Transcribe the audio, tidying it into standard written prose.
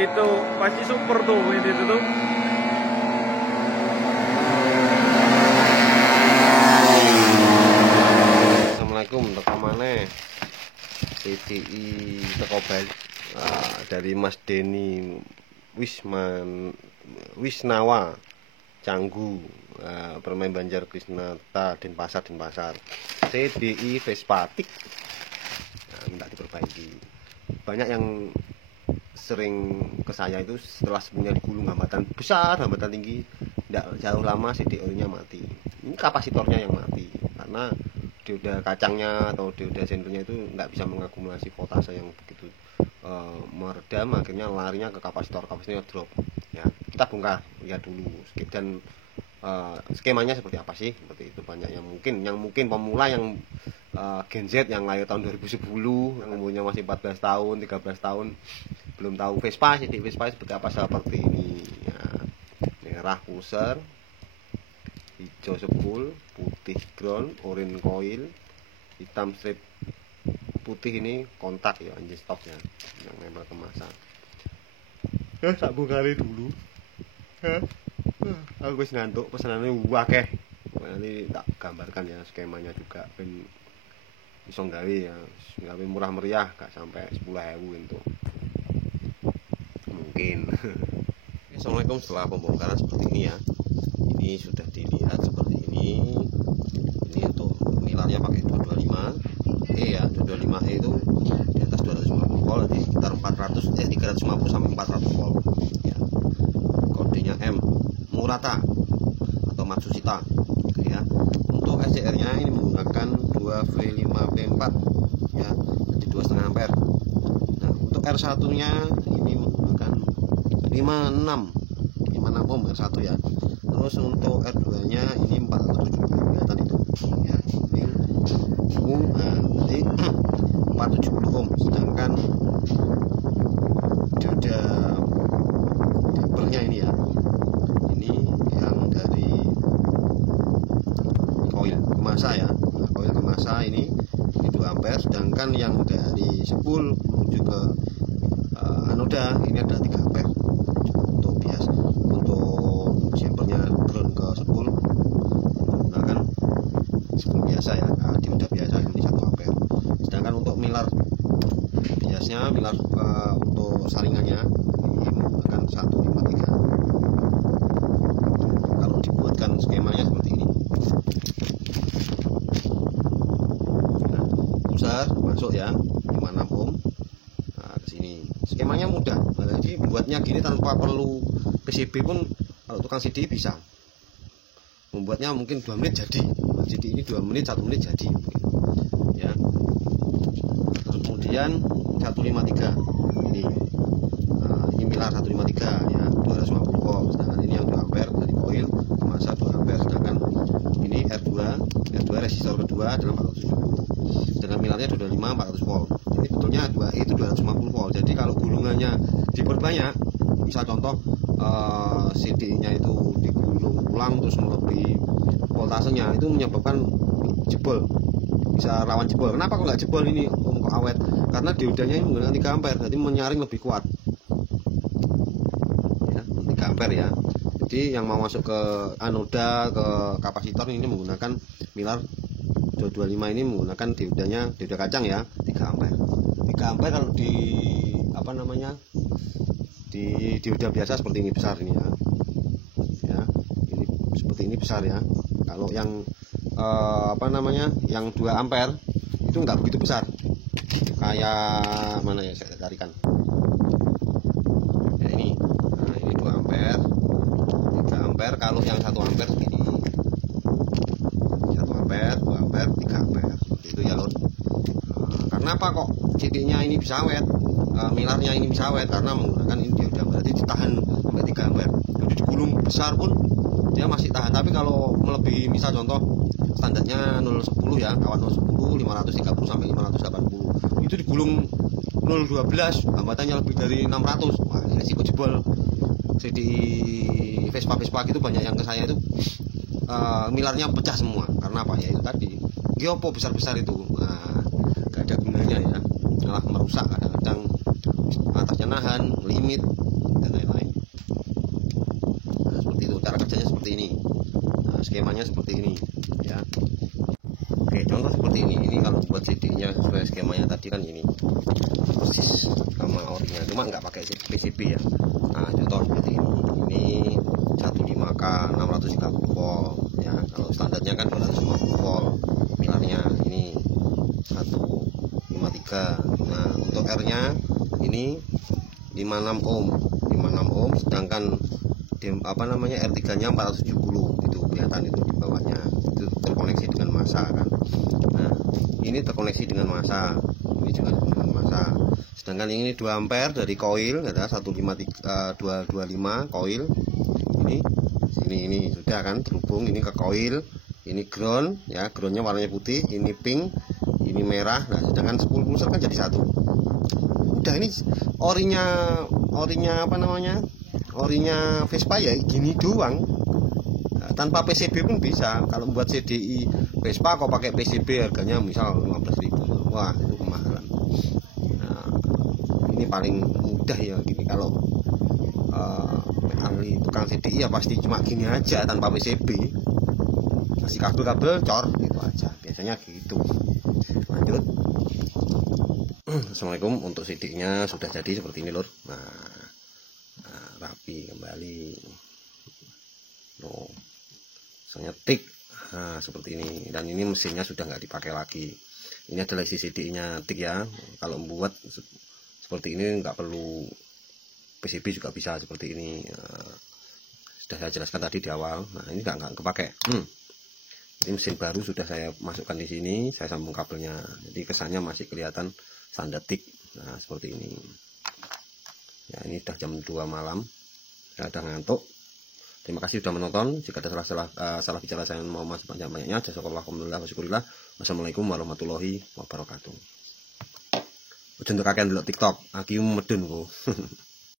Itu pasti super tuh ini tuh. Assalamualaikum, rekamannya CDI teko balik dari Mas Denny Wisnawa Canggu, Permain Banjar Krisnata Denpasar CDI Vespatik, minta diperbaiki. Banyak yang sering ke saya itu setelah sebenarnya digulung hambatan besar, hambatan tinggi, tidak jauh lama CDI-nya mati. Ini kapasitornya yang mati karena dioda kacangnya atau dioda sendernya itu tidak bisa mengakumulasi voltase yang begitu meredam, akhirnya larinya ke kapasitornya drop. Ya, kita bongkar, lihat dulu dan skemanya seperti apa sih, seperti itu. Banyak yang mungkin pemula yang Gen Z yang lahir tahun 2010 yang umurnya masih 14 tahun 13 tahun belum tahu Vespa seperti apa, seperti ini ya. Merah pusar, hijau sepul, putih ground, oranye coil, hitam strip putih ini kontak ya, engine stop ya, yang nempel kemasan. Tak bongkari dulu. Aku wis ngantuk, pesanannya akeh. Nanti tak gambarkan ya skemanya juga ben iso gawe murah meriah, gak sampai 10.000 itu. Mungkin. Assalamualaikum, setelah pembongkaran seperti ini ya. Ini sudah dilihat seperti ini. Ini untuk milarnya pakai 225E ya. 225E itu di atas 250 volt, di sekitar 350 sampai 400 volt ya. Kodenya M Murata atau Matsushita ya. Untuk SCR nya ini menggunakan 2V5V4 ya, jadi 2,5 ampere. Nah, untuk R1 nya ini menggunakan 56 ohm R1 ya. Terus untuk R2 nya ini 470, kelihatan itu ya, ini jadi 470 ohm. Sedangkan dioda dippernya ini ya, ini yang dari koil kemasa ya. Nah, koil kemasa ini 2 ampere, sedangkan yang dari spool menuju ke anoda ini ada 3 ampere. Untuk bias untuk jumpernya ground ke spool menggunakan spool biasa ya, dioda biasa ini 1 ampere. Sedangkan untuk milar biasnya, milar untuk saringannya ini menggunakan 153. Kalau dibuatkan skemanya seperti ini. Nah, pusar masuk ya 56 ohm. Nah, ke sini skemanya mudah. Jadi buatnya gini tanpa perlu PCB pun kalau tukang CD bisa. Membuatnya mungkin 2 menit jadi. Jadi ini 2 menit, 1 menit jadi ya. Terus kemudian 153 ini. Nah, ini milar 153 ya, 250 volt. Sedangkan ini yang 2 ampere dari koil kemasa 2 ampere. Sedangkan ini R2 resistor kedua adalah 470. Sedangkan milarnya 225 400 volt. Ini betulnya 2E itu 250 volt. Jadi kalau gulungannya diperbanyak, bisa contoh CD-nya itu digulung ulang terus melebihi voltasenya, itu menyebabkan jebol, bisa rawan jebol. Kenapa kok nggak jebol ini kok awet? Karena diodanya ini menggunakan 3 ampere, jadi menyaring lebih kuat ya, 3 ampere ya. Jadi yang mau masuk ke anoda, ke kapasitor ini menggunakan milar 225 ini menggunakan dioda kacang ya, 3 ampere. 3 ampere kalau di di dioda biasa seperti ini besar ini ya. Ya, ini seperti ini besar ya. Kalau yang yang 2 ampere itu enggak begitu besar. Kayak mana ya, saya carikan. Ya ini. Nah, ini 2 ampere. 3 ampere, kalau yang 1 ampere segini. 1 ampere, 2 ampere, 3 ampere. Seperti itu ya, Lur. Karena apa kok CD-nya ini bisa awet? Milarnya ini bisa awet karena menggunakan ini dioda, berarti ditahan sampai 3 ampere. Jadi digulung besar pun dia masih tahan. Tapi kalau melebihi, misal contoh standarnya 010 ya, kawat 010 530 sampai 580, itu digulung 012 hambatannya lebih dari 600, wah resiko jebol. Jadi Vespa gitu banyak yang ke saya itu milarnya pecah semua. Karena apa ya, itu tadi giopo besar-besar itu, gak ada gunanya ya, malah merusak. Kadang-kadang atasnya nahan limit dan lain-lain. Nah, seperti itu, cara kerjanya seperti ini. Nah, skemanya seperti ini ya. Oke, contoh seperti ini. Ini kalau buat CD-nya sesuai skemanya tadi kan ini persis sama orinya, cuma nggak pakai PCB ya. Nah, contoh seperti ini. Ini 15K 630 volt ya. Kalau standarnya kan 250 volt pilarnya. Ini 153. Nah, untuk R-nya ini 56 ohm. 56 ohm, sedangkan R3-nya 470. Itu kelihatan itu di bawahnya. Itu terkoneksi dengan massa kan. Nah, ini terkoneksi dengan massa. Ini juga dengan massa. Sedangkan ini 2 ampere dari koil, ada 225 koil. Ini sudah kan terhubung ini ke koil. Ini ground ya, groundnya warnanya putih, ini pink, ini merah. Nah, sedangkan 10 pulsar kan jadi satu. Udah, ini orinya orinya Vespa ya gini doang. Nah, tanpa PCB pun bisa. Kalau buat CDI Vespa kok pakai PCB harganya misal 15.000, wah itu kemahalan. Nah, ini paling mudah ya gini. Kalau ahli tukang CDI ya pasti cuma gini aja tanpa PCB, kasih kabel-kabel cor gitu aja, biasanya gitu. Lanjut. Assalamualaikum. Untuk CD-nya sudah jadi seperti ini lur. Nah, rapi kembali. Misalnya tik. Nah, seperti ini. Dan ini mesinnya sudah nggak dipakai lagi. Ini adalah isi CD-nya tik ya. Kalau membuat seperti ini nggak perlu PCB juga bisa seperti ini. Sudah saya jelaskan tadi di awal. Nah, ini nggak kepake. Ini mesin baru sudah saya masukkan di sini. Saya sambung kabelnya. Jadi kesannya masih kelihatan standar tik. Nah, seperti ini. Ya, ini sudah jam 2 malam. Saya sudah ngantuk. Terima kasih sudah menonton. Jika ada salah bicara saya mau masuk banyak-banyaknya. Jazakallah. Wassalamualaikum warahmatullahi wabarakatuh. Udah untuk kakek dulu TikTok. Aku medun kok.